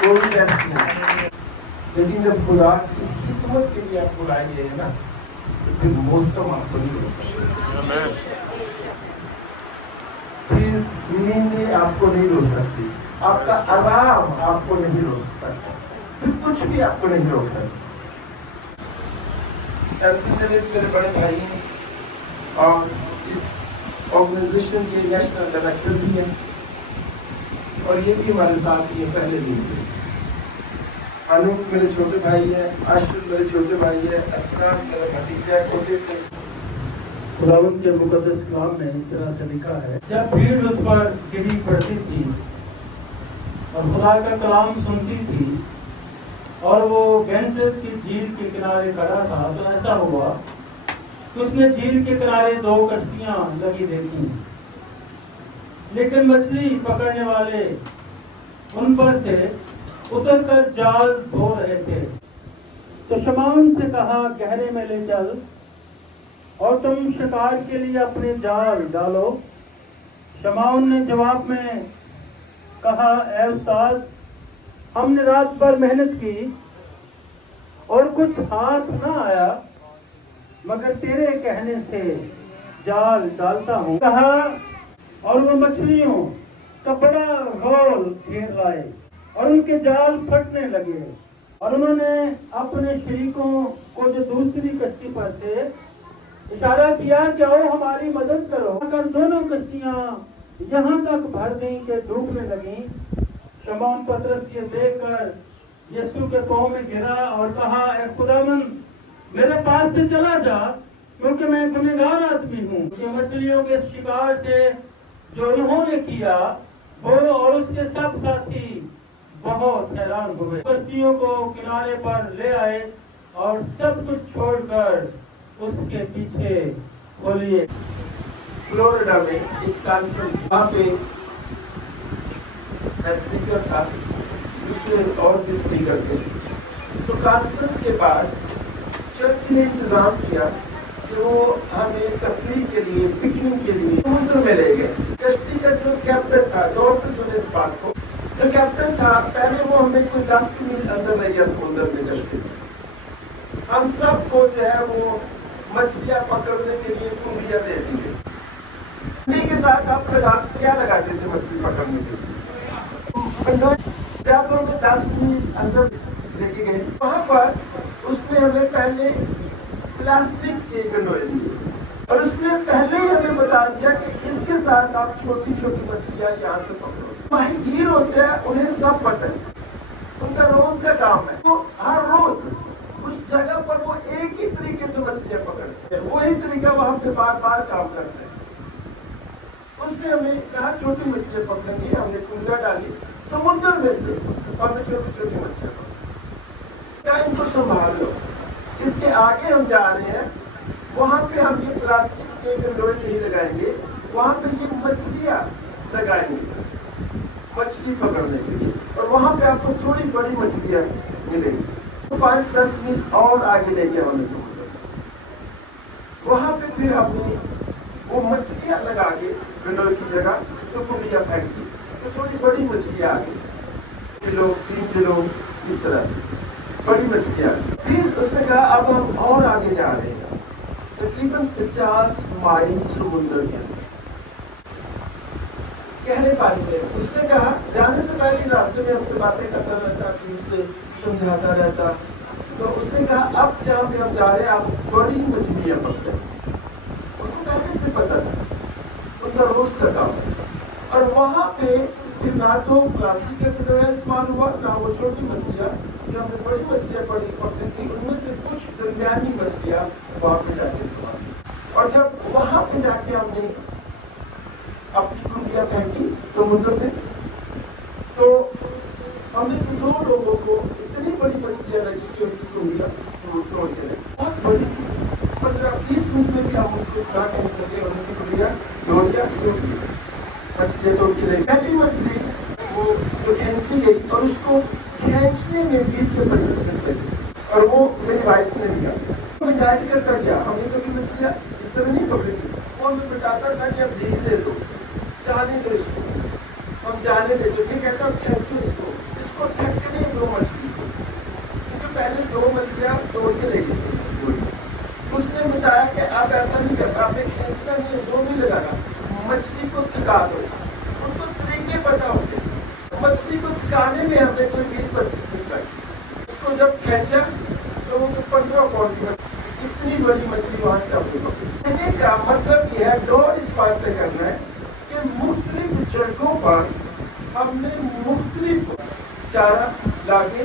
کوئی ٹیسٹ نہیں، لیکن جب خدا کی خدمت کے لیے آپ بلائیں گے نا تو پھر موسم آپ کو نہیں روکتا، پھر نیندیں آپ کو نہیں روک سکتی، آپ کا الارم آپ کو نہیں روک سکتا، پھر کچھ بھی آپ کو نہیں روک سکتا۔ میرے بڑے بھائی ہیں اور اس آرگنائزیشن کے نیشنل ڈائریکٹر بھی ہیں، اور یہ بھی ہمارے ساتھ ہی پہلے دن سے۔ انوپ میرے چھوٹے بھائی ہیں، آشر میرے چھوٹے بھائی ہیں، اسلام میرا بھتیجا ہے کوٹے سے۔ خداوند کے مقدس کلام نے اس طرح سے لکھا ہے، جب بھیڑ اس پر گری پڑتی تھی اور خدا کا کلام سنتی تھی اور وہ گنسرت کی جھیل کے کنارے کھڑا تھا، تو ایسا ہوا کہ اس نے جھیل کے کنارے 2 کشتیاں لگی دیکھی، لیکن مچھلی پکڑنے والے ان پر سے اتر کر جال دھو رہے تھے۔ تو شمعون سے کہا، گہرے میں لے چل اور تم شکار کے لیے اپنے جال ڈالو۔ شمعون نے جواب میں کہا، اے استاد، ہم نے رات بھر محنت کی اور کچھ ہاتھ نہ آیا، مگر تیرے کہنے سے جال ڈالتا ہوں۔ کہا، اور وہ مچھلیوں کا بڑا رول گھیر لائے اور ان کے جال پھٹنے لگے، اور انہوں نے اپنے شریکوں کو جو دوسری کشتی پر تھے اشارہ کیا کہ آؤ ہماری مدد کرو، اگر دونوں کشتیاں یہاں تک بھر گئیں کہ ڈوبنے لگیں۔ شمعون پترس یہ دیکھ کر یسوع کے پاؤں میں گرا اور کہا، اے خداوند، میرے پاس سے چلا جا، کیونکہ میں گنہگار آدمی ہوں۔ کہ مچھلیوں کے شکار سے جو انہوں نے کیا، وہ اور اس کے سب ساتھی بہت حیران ہوئے، کشتیوں کو کنارے پر لے آئے اور سب کچھ چھوڑ کر اس کے پیچھے ہو لیے۔ فلوریڈا میں ایک کانفرنس، وہاں پہ اسپیکر تھا، اس میں اور بھی اسپیکر تھے۔ تو کانفرنس کے بعد چرچ نے انتظام کیا کہ وہ ہمیں تفریح کے لیے، پکنک کے لیے سمندر میں لے گئے۔ کشتی کا جو کیپٹن تھا، غور سے سنے اس بات کو، جو کیپٹن تھا پہلے وہ ہمیں کوئی 10 میل اندر لے گیا سمندر میں کشتی میں۔ ہم سب کو جو ہے وہ مچھلیاں پکڑنے کے لیے کنڈیاں دے دیے۔ کنڈی کے ساتھ آپ کیا لگاتے تھے مچھلی پکڑنے کے لیے؟ جب ہمیں 10 میل اندر لے کے گئے، وہاں پر اس نے ہمیں پہلے پلاسٹک کے کنڈوئے دیے، اور اس نے پہلے ہی ہمیں بتا دیا کہ اس کے ساتھ آپ چھوٹی چھوٹی مچھلیاں یہاں سے پکڑو۔ ماہی گیر ہوتے ہیں، انہیں سب پتہ ہے، ان کا روز کا کام ہے، وہ ہر روز اس جگہ پر وہ ایک ہی طریقے سے مچھلیاں پکڑتے ہیں، وہی طریقہ وہاں پہ بار بار کام کرتے ہیں۔ اس نے ہمیں کہا چھوٹی مچھلیاں پکڑیں گے، ہم نے کنڈا ڈالی سمندر میں سے، ہم نے چھوٹی چھوٹی مچھلیاں پکڑی، کیا ان کو سنبھال لو۔ اس کے آگے ہم جا رہے ہیں، وہاں پہ ہم یہ پلاسٹک کے کنڈوئے نہیں لگائیں گے، وہاں پہ یہ مچھلیاں لگائیں گے مچھلی پکڑنے کے لیے، اور وہاں پہ آپ کو تھوڑی بڑی مچھلیاں ملیں گی۔ تو 5-10 میل اور آگے لے کے ہمیں سمندر، وہاں پہ پھر ہم نے وہ مچھلیاں لگا کے کنڈوئے کی جگہ تو کنڈیاں پھینک دی، تو تھوڑی بڑی مچھلیاں آ گئی، کلو 3 کلو اس طرح سے بڑی مچھلیاں۔ پھر اس نے کہا اب ہم اور آگے جا رہے ہیں، تقریباً 50 مائل سمندر کے اندر گہرے پانی میں۔ اس نے کہا جانے سے پہلے راستے میں ہم سے باتیں کرتا رہتا، پھر اسے سمجھاتا رہتا۔ تو اس نے کہا اب جہاں پہ ہم جا رہے ہیں آپ بڑی مچھلیاں پکڑیں۔ ان کو پہلے سے پتا تھا، ان کا روز کا کام ہے، اور وہاں پہ پھر نہ تو پلاسٹک کا کنڈویا استعمال ہوا، نہ وہ چھوٹی مچھلیاں جو ہم نے بڑی مچھلیاں پکڑی تھی، ان میں سے کچھ درمیانی مچھلیاں وہاں پہ جا کے استعمال کی۔ اور جب وہاں پہ جا کے ہم نے اپنی کنڈیاں پھینکی سمندر میں، تو ہم میں سے 2 لوگوں کو اتنی بڑی مچھلیاں لگی کہ ان کی کنڈیاں توڑ کے لگی، بہت بڑی تھی، 15-20 منٹ میں بھی ہم ان کو کھا نہیں سکے، ان کی کنڈیاں ڈوریاں مچھلیاں توڑ کے لگی۔ پہلی مچھلی وہ جو کھینچی گئی، اور اس کو کھینچنے میں 20 سے 25 منٹ لگے، اور وہ میری وائف نے لیا، میں جائے کرتا گیا، ہم نے کبھی مچھلیاں اس طرح نہیں پکڑی تھی۔ वो भी बताता था कि अब धीरे दो, जाने दो इसको, हम जाने देते थे, कहता अब खींचो इसको थकने दो मछली को, क्योंकि पहले 2 मछलियाँ तोड़ के ले गई थी। उसने बताया कि अब ऐसा नहीं करना, आपने खींचना नहीं, जोर नहीं लगाना, मछली को थका दो। उनको तरीके पता होते, मछली को थकाने में हमने कोई 20-25 मिनट लगे। उसको जब खींचा तो वो 15 पाउंड की इतनी बड़ी मछली वहां से अपनी पकड़ी। कहने का मतलब यह है, दौड़ इस बात पे करना है कि मुख्तलिफ जगहों पर हमने मुख्तलिफ चारा लाके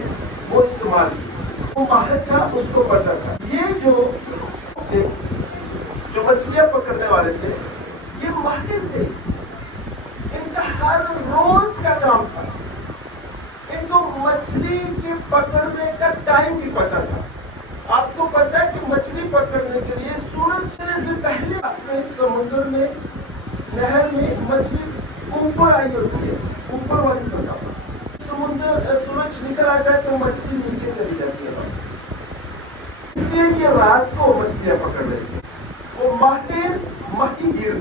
वो इस्तेमाल किया। वो माहिर था, उसको पता था। ये जो मछलियां पकड़ने वाले थे, ये माहिर थे, इनका हर रोज का काम था। इनको मछली के पकड़ने का टाइम भी पता था। आपको पता है कि मछली पकड़ने के लिए सूरज से पहले अपने समुद्र में, नहर में मछली ऊपर आई होती है, ऊपर वाली सतह। सूरज निकल आता है तो मछली नीचे चली जाती है वापस। इसलिए ये रात को मछलियां पकड़ रही थी। वो माहिर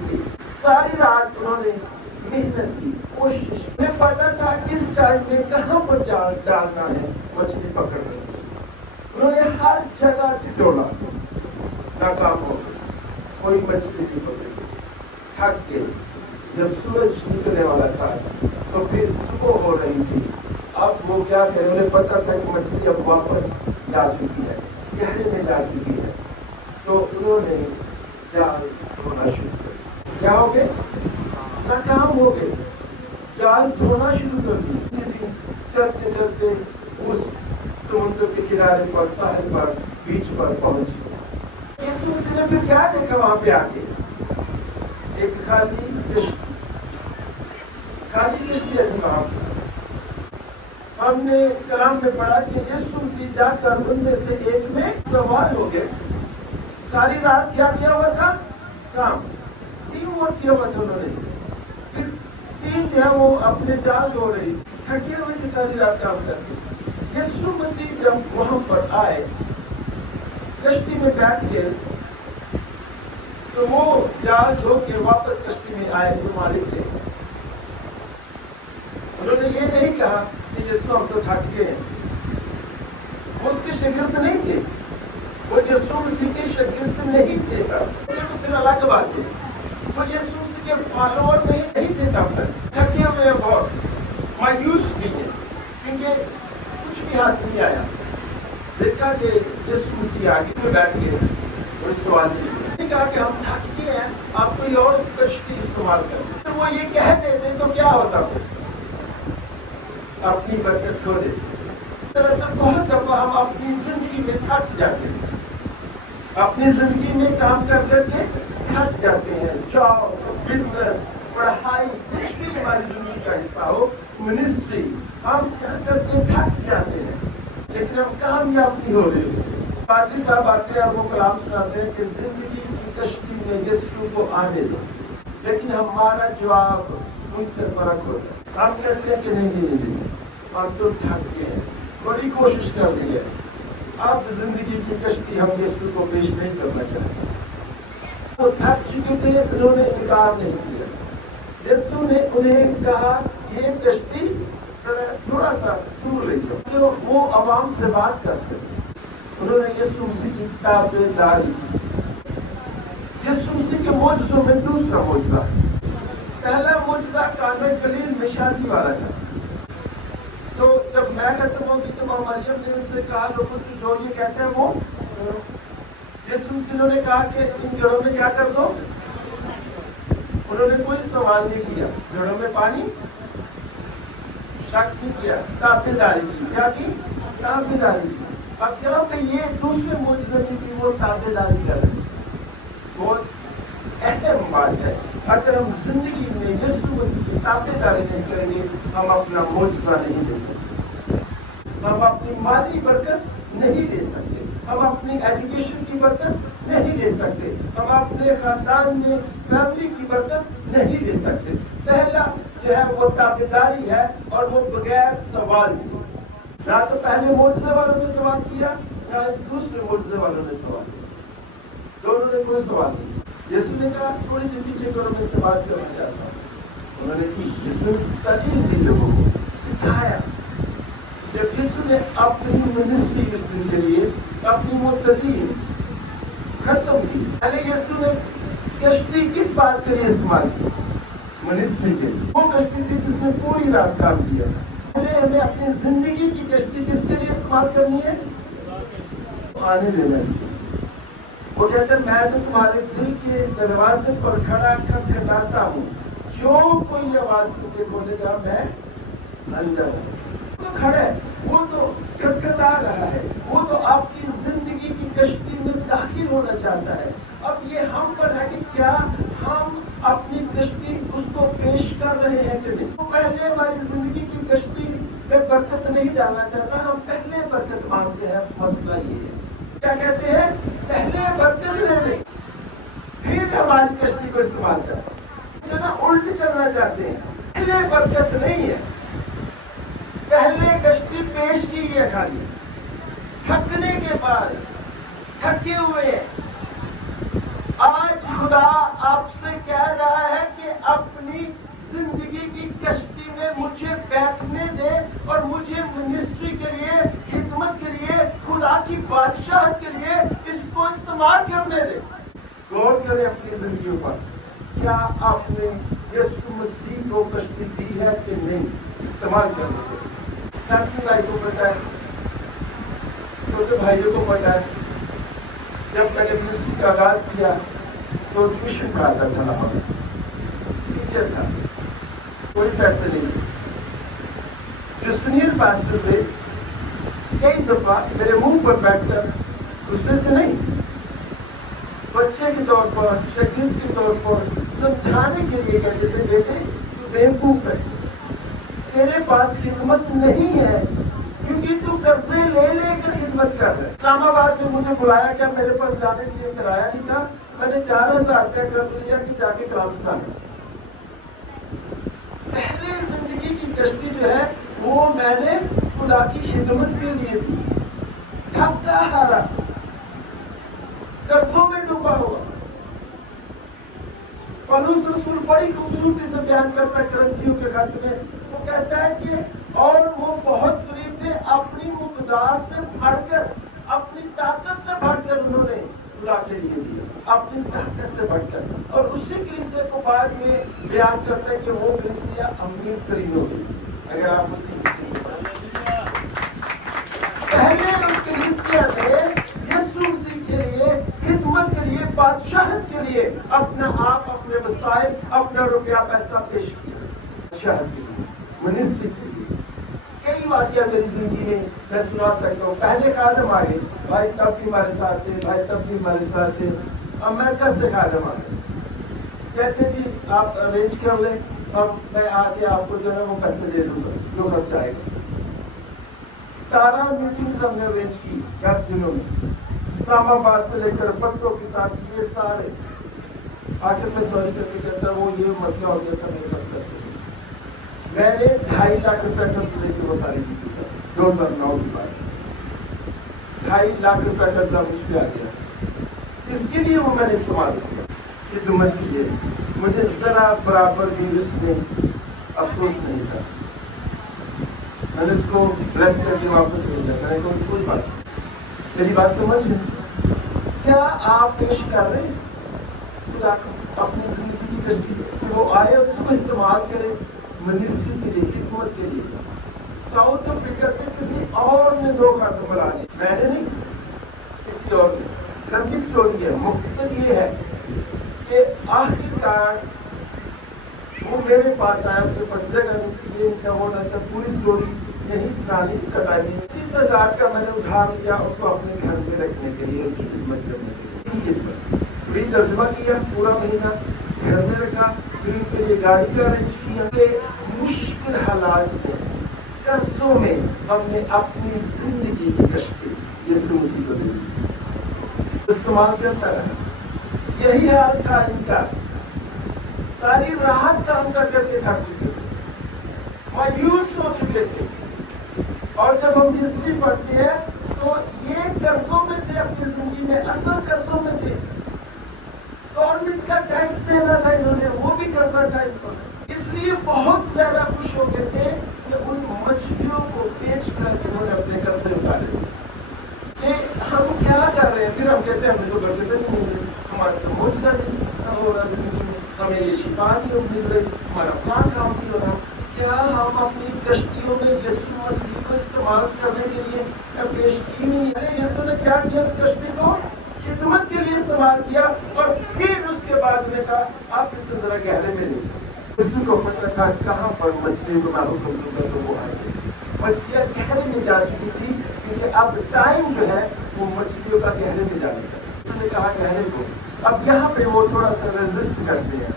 थी। सारी रात उन्होंने मेहनत की, कोशिश। उन्हें पता था किस टाइम में कहाँ पर जाल डालना है मछली पकड़ने। उन्होंने हर जगह टिटोला, नाकाम हो गए, कोई मछली नहीं पकड़ी। थक गए। जब सूरज निकलने वाला था तो फिर सुबह हो रही थी। अब वो क्या करें, उन्हें पता था कि मछली अब वापस जा चुकी है, गहरे में जा चुकी है। तो उन्होंने जाल धोना शुरू कर। क्या हो गए? नाकाम हो गए, जाल धोना शुरू कर दी। चलते चलते उस समुद्र के किनारे पर, साहिल पर, बीच पर पहुंच गए। यीशु मसीह ने फिर क्या देखा वहां पे आके? एक खाली किश्ती है वहां पर। हमने कलाम में पढ़ा कि यीशु मसीह जाकर उनमें से एक में सवार हो गए। सारी रात क्या किया हुआ था? काम। 3 वर्क किया हुआ था उन्होंने। फिर 3 जो है वो अपने जाल धो रही, थके हुए थे सारी रात काम करके। यीशु मसीह जब वहां पर आए, कश्ती में बैठ गए, तो वो जाल धो के वापस कश्ती में आए जो मालिक थे। उन्होंने ये नहीं कहा कि यीशु हम तो थक गए हैं। वो उसके शागिर्द नहीं थे, वो यीशु मसीह के शागिर्द नहीं थे तब। ये तो फिर अलग बात है। वो यीशु मसीह के फॉलोअर नहीं थे तब तक। थके हुए हैं बहुत, मायूस भी है, क्योंकि कुछ भी हाथ नहीं आया। देखा कि यीशु मसीह आगे में बैठ गए और सवाल किया, कहा कि हम थक गए हैं, आप कोई और कश्ती इस्तेमाल करें। तो वो ये कह देते तो क्या होता फिर? अपनी बरकत खो देते। दरअसल बहुत दफा हम अपनी जिंदगी में थक जाते हैं, अपनी जिंदगी में काम कर करके थक जाते हैं। जॉब, बिजनेस, पढ़ाई, कुछ भी हमारी जिंदगी का हिस्सा हो, मिनिस्ट्री, हम कर करके थक जाते हैं, लेकिन हम कामयाब नहीं हो रहे उसमें। पादरी साहब आते हैं और वो कलाम सुनाते हैं कि जिंदगी की कश्ती में यीशु को आने दो, लेकिन हमारा जवाब उनसे फर्क होता है। हम कहते हैं कि नहीं, हम तो थक गए हैं, बड़ी कोशिश कर ली है, अब जिंदगी की कश्ती हम यीशु को पेश नहीं करना चाहते। वो थक चुके थे, उन्होंने इनकार नहीं किया। यीशु ने उन्हें कहा, ये कश्ती थोड़ा सा दूर ले जाओ, तो वो आवाम से बात कर सके। उन्होंने यीशु मसीह की ताबेदारी की। यीशु मसीह के मौजज़ों में दूसरा मौजज़ा, पहला मौजज़ा काना गलील में शादी वाला था। तो जब मैं खत्म होगी तो मरियम ने उनसे कहा, लोगों से जो ये कहते हैं वो, यीशु मसीह ने कहा कि इन जड़ों में क्या कर दो। उन्होंने कोई सवाल नहीं किया, जड़ों में पानी, शक नहीं किया, ताबेदारी की। क्या की? ताबेदारी की। अब यहाँ पे ये दूसरे मौजज़े की वो ताबेदारी कर रहे, बहुत अहम बात है। अगर हम जिंदगी में यीशु मसीह की ताबेदारी नहीं करेंगे, हम अपना मौजज़ा नहीं ले सकते, हम अपनी माली बरकत नहीं ले सकते, हम अपनी एजुकेशन की बरकत नहीं ले सकते, हम अपने खानदान में फैमिली की बरकत नहीं ले सकते। पहला जो है वो ताबेदारी है, और वो बगैर सवाल की। ना तो पहले मौजज़े वालों ने सवाल किया, ना इस दूसरे मौजज़े वालों ने सवाल किया, दोनों ने कोई सवाल नहीं। यीशु ने कहा थोड़ी सी पीछे करो, मैं से बात करना चाहता हूँ। उन्होंने की, यीशु ने तालीम दी, लोगों को सिखाया। जब यीशु ने अपनी मिनिस्ट्री इस दिन के लिए अपनी वो तालीम खत्म की, पहले यीशु ने कश्ती किस बात के लिए इस्तेमाल की? मिनिस्ट्री के लिए। वो कश्ती थी जिसने पूरी रात काम किया। पहले हमें अपनी जिंदगी की कश्ती किसके लिए इस्तेमाल करनी है? आने देना इसको। वो कहते हैं मैं तो तुम्हारे दिल के दरवाजे पर खड़ा खटखटाता हूँ, जो कोई आवाज सुनके बोलेगा मैं अंदर हूँ। तो खड़े, वो तो खटखटा रहा है, वो तो आपकी जिंदगी की कश्ती में दाखिल होना चाहता है। अब ये हम पर है कि क्या हम अपनी कश्ती उसको पेश कर रहे हैं कि नहीं। तो पहले हमारी जिंदगी की कश्ती में बरकत नहीं डालना चाहता, हम पहले बरकत मांगते हैं। मसला ये है, क्या कहते हैं? पहले बरकत ले लें, फिर हमारी कश्ती को इस्तेमाल करें। ना उल्ट चलना चाहते हैं, पहले बरकत नहीं है, पहले कश्ती पेश की है। खाली थकने के बाद, थके हुए आज खुदा आपसे कह रहा है कि अपनी जिंदगी की कश्ती में मुझे बैठने दे और मुझे मिनिस्ट्री के लिए, खिदमत के लिए, खुदा की बादशाह के लिए इसको इस्तेमाल करने दे। गौर करें अपनी जिंदगी पर, क्या आपने यीशु मसीह को कश्ती दी है कि नहीं? इस्तेमाल करने दे। सैमसन भाई को पता है, छोटे भाइयों को पता है, जब मैंने मिनिस्ट्री का आगाज किया तो ट्यूशन पढ़ाता था, लाहौर टीचर था, कोई पैसे नहीं। जो सीनियर पास्टर थे, कई दफा मेरे मुंह पर बैठकर गुस्से से नहीं, बच्चे के तौर पर, शागिर्द के तौर पर समझाने के लिए कहते थे, बेटे तू बेवकूफ है, तेरे पास खिदमत नहीं है क्योंकि तू कर्जे ले लेकर खिदमत कर रहे। इस्लामाबाद में मुझे बुलाया गया, मेरे पास जाने के लिए किराया नहीं था, मैंने 4000 रुपया कर्ज लिया कि जाके काम सुनाना। पहले जिंदगी की कश्ती जो है वो मैंने खुदा की खिदमत के लिए दी, थकता हारा, कर्जों में डूबा हुआ। पौलुस रसूल बड़ी खूबसूरती से बयान करता है करंथियों के खत में, वो कहता है कि और वो बहुत गरीब थे, अपनी मुकदार से बढ़कर, अपनी ताकत से बढ़कर उन्होंने खुदा के लिए दिया, अपनी ताकत से बढ़कर। और उसी कलीसिया को बाद में बयान करता है कि वो कलीसिया अमीर तरीन होगी। अगर आप उसकी पहले उस कलीसिया ने यीशु मसीह के लिए, खिदमत के लिए, बादशाहत के लिए अपना आप, अपने वसाइल, अपना रुपया पैसा पेश किया, बादशाहत के लिए, मिनिस्ट्री के लिए। कई वाकया मेरी जिंदगी में मैं सुना सकता हूँ। पहले खादम आ गए, भाई तब भी हमारे साथ थे, भाई तब भी हमारे साथ थे। अब मैं 10 से खादम आ गए, कहते जी आप अरेंज कर ले, अब मैं आके आपको जो है वो पैसे दे दूंगा जो खर्चा आएगा। 17 मीटिंग्स हमने अरेंज की 10 दिनों में, इस्लामाबाद से लेकर पत्रों की ताक, ये सारे। आखिर में सॉरी करके कहता वो ये मसला हो गया था मेरे पास पैसे। मैंने 2.5 लाख रुपए कर्ज लेके वो सारी की 2009 की बात, 2.5 लाख रुपए कर्जा मुझ पे आ गया। इसके लिए वो मैंने इस्तेमाल किया, खिदमत की है। मुझे जरा बराबर भी उसमें अफसोस नहीं था, मैंने उसको ब्लेस करके वापस भेजा। मैंने कहा कोई बात नहीं, मेरी बात समझ में। क्या आप पेश कर रहे हैं खुदा को अपनी जिंदगी की कश्ती कि वो आए और उसको इस्तेमाल करे मिनिस्ट्री के लिए, खिदमत के लिए? साउथ अफ्रीका से किसी और ने 2 खाते बना लिए, मैंने नहीं, किसी और ने। लंबी स्टोरी है, मकसद ये है कि आखिरकार वो मेरे पास आया, उसके पास जगह नहीं थी, ये इनका वो नहीं था, पूरी स्टोरी यही सुनानी, इसका टाइमिंग 25,000 का मैंने उधार लिया उसको अपने घर में रखने के लिए, उनकी खिदमत करने के लिए। पूरी तर्जुमा किया, पूरा महीना घर में रखा, फिर उनके लिए गाड़ी का अरेंज किया। मुश्किल हालात में, कर्जों में हमने अपनी जिंदगी की कश्ती यीशु मसीह को इस्तेमाल करता रहा। यही हाल था इनका, सारी राहत काम करके थक चुके थे, मायूस हो चुके थे। और जब हम हिस्ट्री पढ़ते हैं तो ये कर्जों में थे, अपनी जिंदगी में असल कर्जों में थे। गवर्नमेंट रहमत मुजतदी हो रहा जिंदगी में, हमें ये शिफा नहीं मिल रही, हमारा प्लान काम नहीं हो रहा। क्या हम अपनी कश्तियों में यीशु मसीह को इस्तेमाल करने के लिए पेश की नहीं है? यीशु ने क्या किया? उस कश्ती को खिदमत के लिए इस्तेमाल किया और फिर उसके बाद में कहा आप इससे जरा गहरे में ले। किसी को पता था कहाँ पर मछलियों को मैं हुक्म दूंगा तो वो आएंगे। मछलियाँ गहरे में जा चुकी थी क्योंकि अब टाइम जो है वो मछलियों का गहरे में जाने का। उसने कहा गहरे को। अब यहाँ पे वो थोड़ा सा रेजिस्ट करते हैं,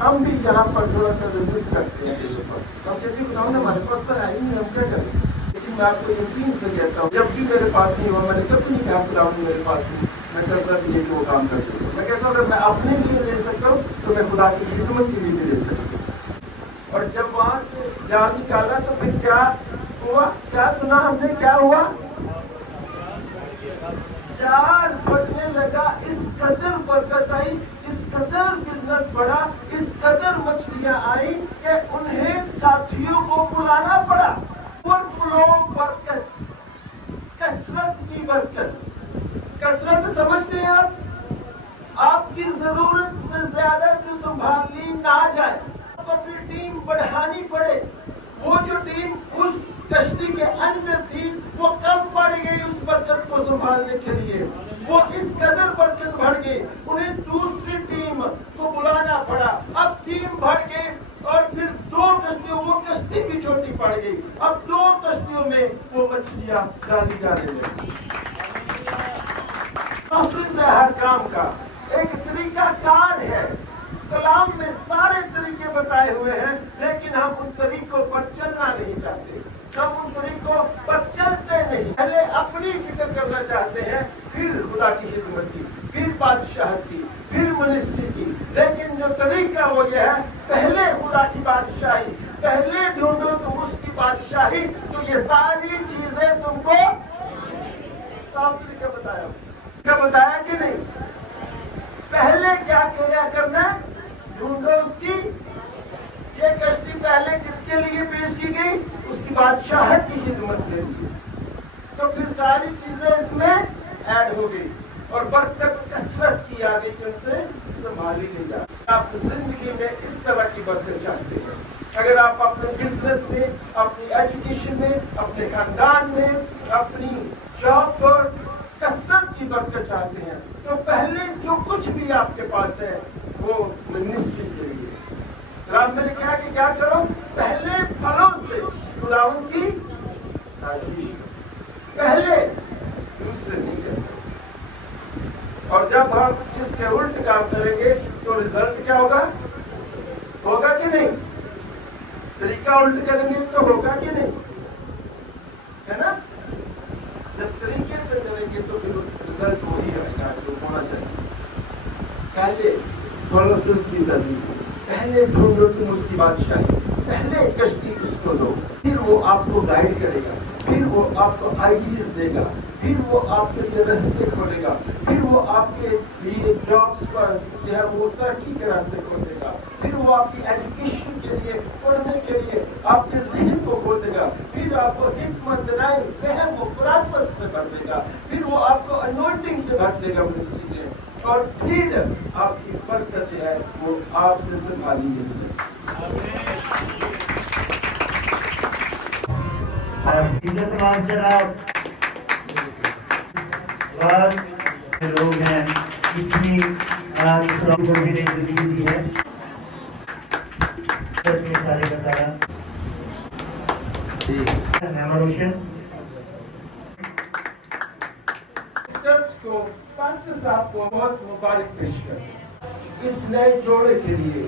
हम भी यहाँ पर थोड़ा सा रेजिस्ट करते हैं चीज़ों पर। तो कहते बताओ ना हमारे पास तो है ही नहीं, हम क्या करें? लेकिन मैं आपको यकीन से कहता हूँ जब भी मेरे पास नहीं हुआ मैंने कभी नहीं कहा खुदा मेरे पास नहीं, मैं कसरत लिए वो काम कर सकता हूँ। मैं कहता हूँ अगर मैं अपने लिए ले सकता हूँ तो मैं खुदा की खिदमत के लिए भी ले सकता हूँ। और जब वहाँ से जाल निकाला तो फिर क्या हुआ? क्या सुना हमने? क्या हुआ? जाल फटने लगा। इस कदर बरकत आई, इस कदर बिजनेस बढ़ा, इस कदर मछलियां आई कि उन्हें साथियों को बुलाना पड़ा। ओवरफ्लो बरकत, कसरत की बरकत। कसरत समझते हैं आप? आपकी जरूरत से ज्यादा जो संभालनी ना जाए, अपनी टीम बढ़ानी पड़े। वो जो टीम उस कश्ती के अंदर थी वो कम पड़ गई उस बरकत को संभालने के लिए, वो इस कदर बरकत बढ़ गई उन्हें दूसरी टीम को बुलाना पड़ा। अब टीम बढ़ गई और फिर 2 कश्तियों, वो कश्ती भी छोटी पड़ गई, अब 2 कश्तियों में वो मछलियां डाली जाने लगी। प्रोसेस है हर काम का, एक तरीका कार है। कलाम में सारे तरीके बताए हुए हैं लेकिन हम उन तरीकों पर चलना नहीं चाहते, हम उन तरीकों पर चलते नहीं। पहले अपनी फिक्र करना चाहते हैं, फिर खुदा की खिदमत की, फिर बादशाह की, फिर मिनिस्ट्री की। लेकिन जो तरीका वो ये है, पहले खुदा की बादशाही, पहले ढूंढो तुम उसकी बादशाही तो ये सारी चीजें तुमको साफ तरीके बताया। क्या बताया कि नहीं? पहले क्या किया करना? ढूंढो उसकी। ये कश्ती पहले किसके लिए पेश की गई? उसकी बादशाहत की खिदमत के लिए। तो फिर सारी चीजें इसमें ऐड हो गई और बरकत कसरत की आ गई, उनसे संभाली नहीं जा। आप जिंदगी में इस तरह की बरकत चाहते हैं, अगर आप अपने बिजनेस में, अपनी एजुकेशन में, अपने खानदान में, अपनी जॉब पर कसरत की बरकत चाहते हैं तो पहले जो कुछ भी आपके पास है वो मिनिस्ट्री के लिए। राम ने लिखा कि क्या करो? पहले फलों से खुदावंद की तासीर, पहले, दूसरे नहीं करते। और जब हम इसके उल्ट काम करेंगे तो रिजल्ट क्या होगा? होगा कि नहीं? तरीका उल्ट करेंगे तो होगा कि नहीं? है ना? जब तरीके से चलेंगे तो फिर रिजल्ट वही आएगा जो होना चाहिए। पहले की तस्वीर, पहले ढूंढो तुम उसकी बादशाही, पहले कश्ती उसको दो, फिर वो आपको गाइड करेगा, फिर वो आपको आइडियाज देगा, फिर वो आपके लिए रास्ते खोलेगा, फिर वो आपके लिए जॉब्स पर जो है वो तरक्की के रास्ते खोल देगा, फिर वो आपकी एजुकेशन के लिए, पढ़ने के लिए आपके ज़हन को खोल देगा, फिर आपको हिकमत फहम वो फरासत से भर देगा, फिर वो आपको अनॉइंटिंग से भर देगा मिनिस्ट्री में, और फिर आपकी बरकत जो है वो आपसे संभाली जाएगी। लोग हैं इतनी दी है सारे का सारा चर्च को पास्टर साहब को बहुत मुबारक पेश कर इस नए जोड़े के लिए।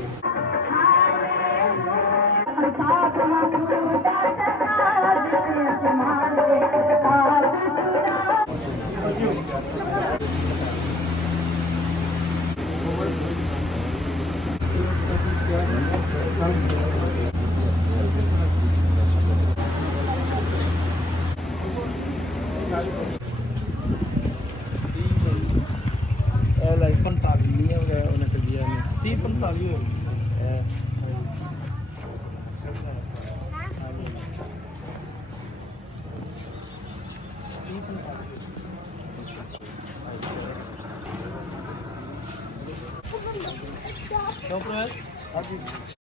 Don't